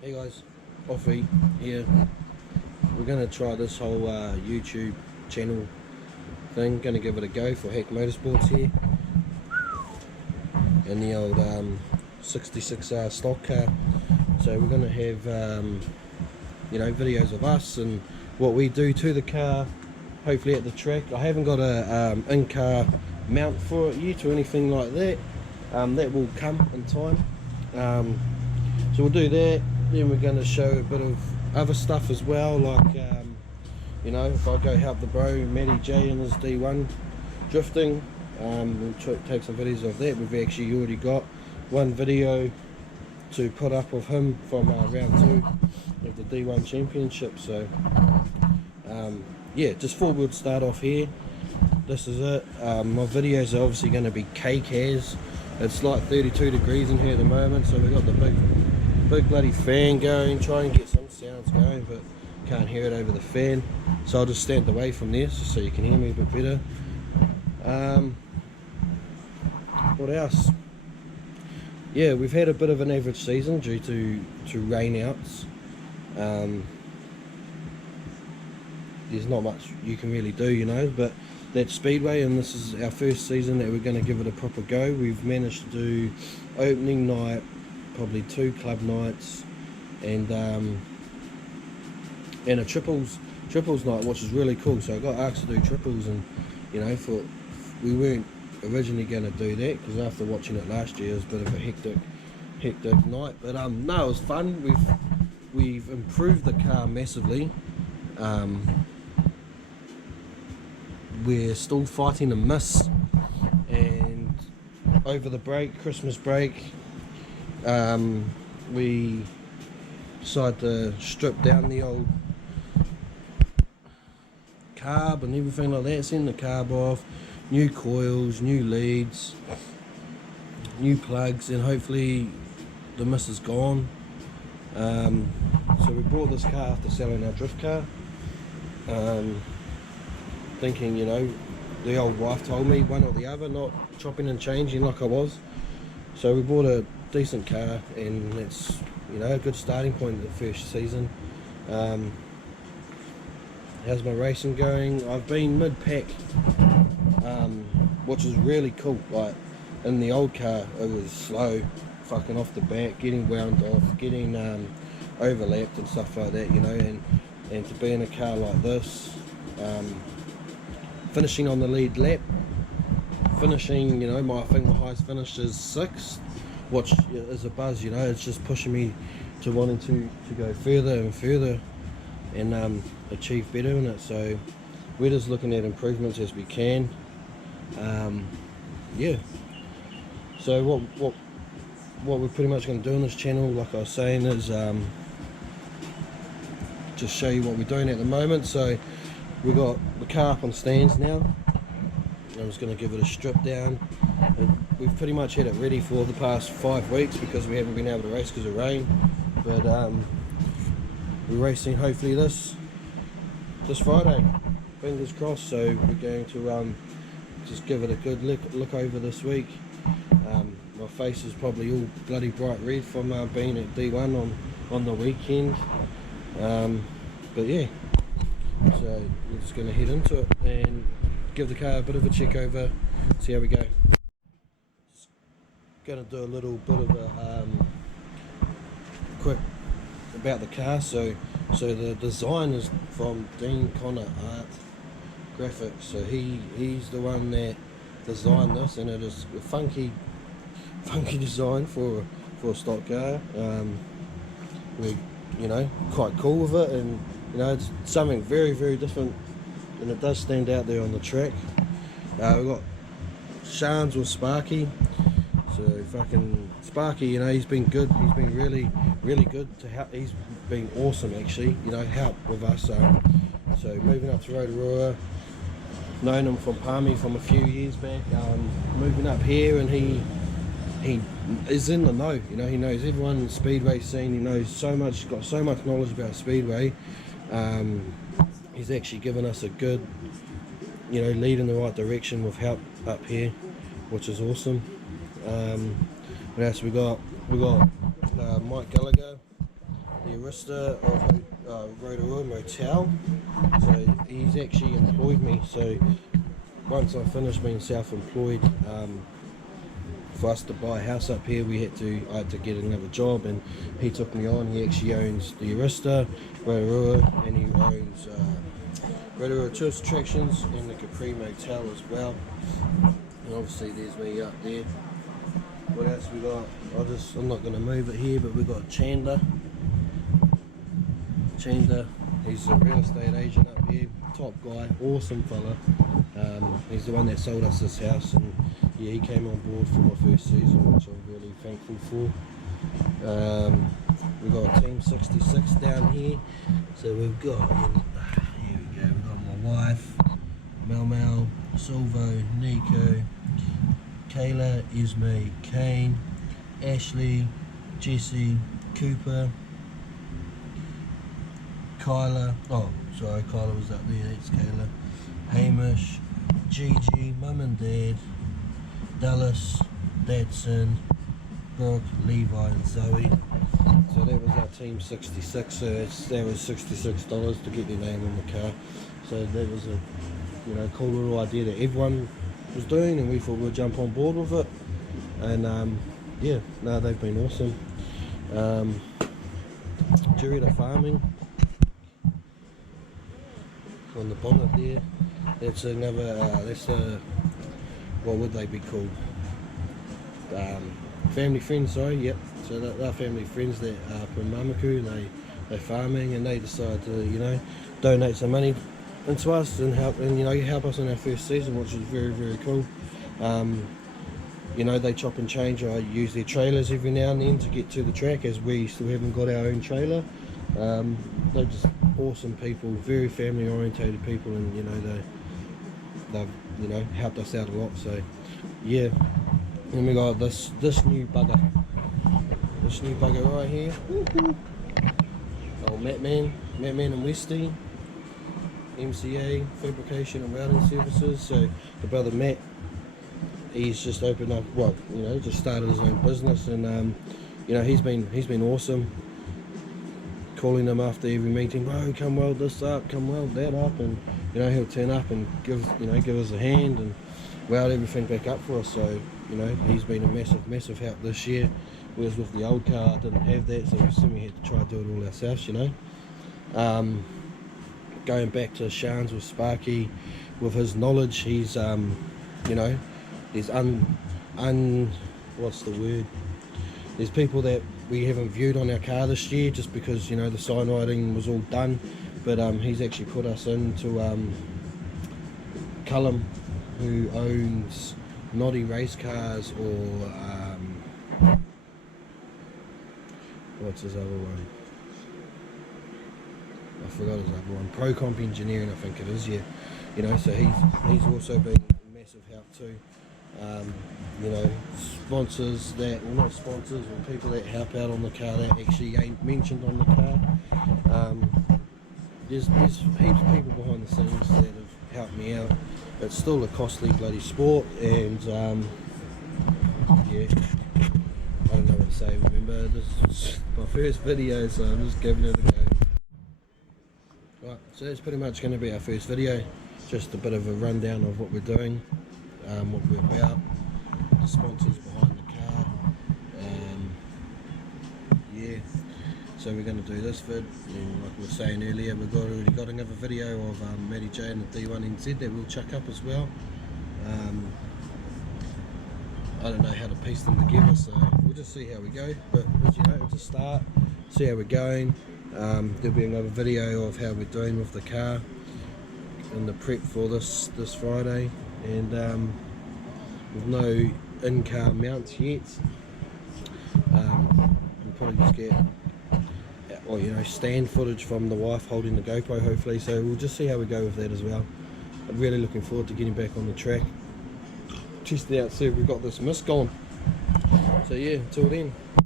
Hey guys, Offie here. We're going to try this whole YouTube channel thing. Going to give it a go for Hack Motorsports here. In the old 66R stock car. So we're going to have videos of us and what we do to the car, hopefully at the track. I haven't got a in-car mount for it yet or anything like that. That will come in time. So we'll do that. Then we're going to show a bit of other stuff as well, like if I go help the bro Matty J in his D1 drifting, we'll take some videos of that. We've actually already got one video to put up of him from round 2 of the D1 championship. So yeah, just thought we'd start off here. This is it. My videos are obviously going to be cake as it's like 32 degrees in here at the moment, so we've got the big bloody fan going, try and get some sounds going, but can't hear it over the fan, so I'll just stand away from there so you can hear me a bit better. What else? Yeah, we've had a bit of an average season due to rainouts. There's not much you can really do, but that's Speedway, and this is our first season that we're going to give it a proper go. We've managed to do opening night, probably 2 club nights, and a triples night, which is really cool. So I got asked to do triples, and we weren't originally going to do that because after watching it last year, it was a bit of a hectic night. But no, it was fun. We've improved the car massively. We're still fighting a miss, and over the Christmas break, we decided to strip down the old carb and everything like that, send the carb off, new coils, new leads, new plugs, and hopefully the miss is gone. So we bought this car after selling our drift car, thinking the old wife told me one or the other, not chopping and changing like I was. So we bought a decent car, and it's a good starting point of the first season. How's my racing going? I've been mid-pack, which is really cool. Like in the old car, it was slow, fucking off the back, getting wound off, getting overlapped and stuff like that, and to be in a car like this, finishing on the lead lap, finishing, I think my highest finish is 6th, which is a buzz, it's just pushing me to wanting to go further and further and achieve better in it. So we're just looking at improvements as we can. Yeah, so what we're pretty much going to do on this channel, like I was saying, is just show you what we're doing at the moment. So we've got the car up on stands now. I'm just going to give it a strip down. We've pretty much had it ready for the past 5 weeks because we haven't been able to race because of rain, but we're racing hopefully this Friday, fingers crossed. So we're going to just give it a good look over this week. My face is probably all bloody bright red from being at D1 on the weekend, but yeah, so we're just going to head into it and give the car a bit of a check over, see how we go. Just going to do a little bit of a quick about the car. So the design is from Dean Connor Art Graphics. So he's the one that designed this, and it is a funky design for a stock car. We're quite cool with it, and it's something very, very different, and it does stand out there on the track. We've got Shans with Sparky. So fucking Sparky, he's been good. He's been really, really good to help. He's been awesome actually, help with us. So moving up to Rotorua, known him from Palmy from a few years back. Moving up here, and he is in the know. He knows everyone in the speedway scene. He knows so much. Got so much knowledge about speedway. He's actually given us a good, lead in the right direction with help up here, which is awesome. What else we got? We got Mike Gallagher the Arista of Rotorua Motel. So he's actually employed me. So once I finished being self-employed, for us to buy a house up here, I had to get another job, and he took me on. He actually owns the Arista, Rotorua, and he owns Rotorua Tourist Attractions and the Capri Motel as well. And obviously there's me up there. What else we got? I'm not going to move it here, but we've got Chandler. He's a real estate agent up here, top guy, awesome fella. He's the one that sold us this house, and yeah, he came on board for my first season, which I'm really thankful for. We've got Team 66 down here. So we've got, here we go, we've got my wife, Mel, Silvo, Nico, Kayla, Ismay, Kane, Ashley, Jesse, Cooper, Kyla, Kyla was up there, that's Kayla, Hamish, Gigi, Mum and Dad, Dallas, Dadson, Brooke, Levi and Zoe. So that was our Team 66, so that was $66 to get their name on the car. So that was a cool little idea that everyone was doing, and we thought we'd jump on board with it. And yeah, no, they've been awesome. Jurita Farming on the bonnet there. That's another. What would they be called? Family friends, sorry. Yep. So they're family friends that are from Mamaku. They're farming, and they decided to donate some money into us and help us in our first season, which was very, very cool. They chop and change. I use their trailers every now and then to get to the track, as we still haven't got our own trailer. They're just awesome people, very family orientated people, and they've helped us out a lot. So yeah, and we got this new bugger right here. Old Mattman and Westy, MCA Fabrication and Welding Services. So the brother Matt, he's just opened up, just started his own business, and he's been awesome. Calling him after every meeting, bro, come weld this up, come weld that up, and he'll turn up and give us a hand and weld everything back up for us. So he's been a massive help this year. Whereas with the old car, I didn't have that, so we had to try to do it all ourselves. Going back to Shans with Sparky, with his knowledge, he's there's what's the word? There's people that we haven't viewed on our car this year just because the sign writing was all done, but he's actually put us into Cullum, who owns Noddy Race Cars, or what's his other one? I forgot his other one. Pro Comp Engineering, I think it is. Yeah, so he's also been a massive help too. Sponsors that, well, not sponsors, but people that help out on the car that actually ain't mentioned on the car. There's heaps of people behind the scenes that have helped me out. It's still a costly bloody sport, and yeah, I don't know what to say. Remember, this is my first video, so I'm just giving it a go. Right, so that's pretty much going to be our first video. Just a bit of a rundown of what we're doing, what we're about, the sponsors behind the car. Yeah, so we're going to do this vid, and like we were saying earlier, we've already got another video of Matty J and the D1NZ that we'll chuck up as well. I don't know how to piece them together, so we'll just see how we go. But it's a start, see how we're going. There'll be another video of how we're doing with the car and the prep for this Friday, and with no in-car mounts yet. We'll probably just get stand footage from the wife holding the GoPro, hopefully. So we'll just see how we go with that as well. I'm really looking forward to getting back on the track, test it out, see if we've got this mist going. So yeah, until then.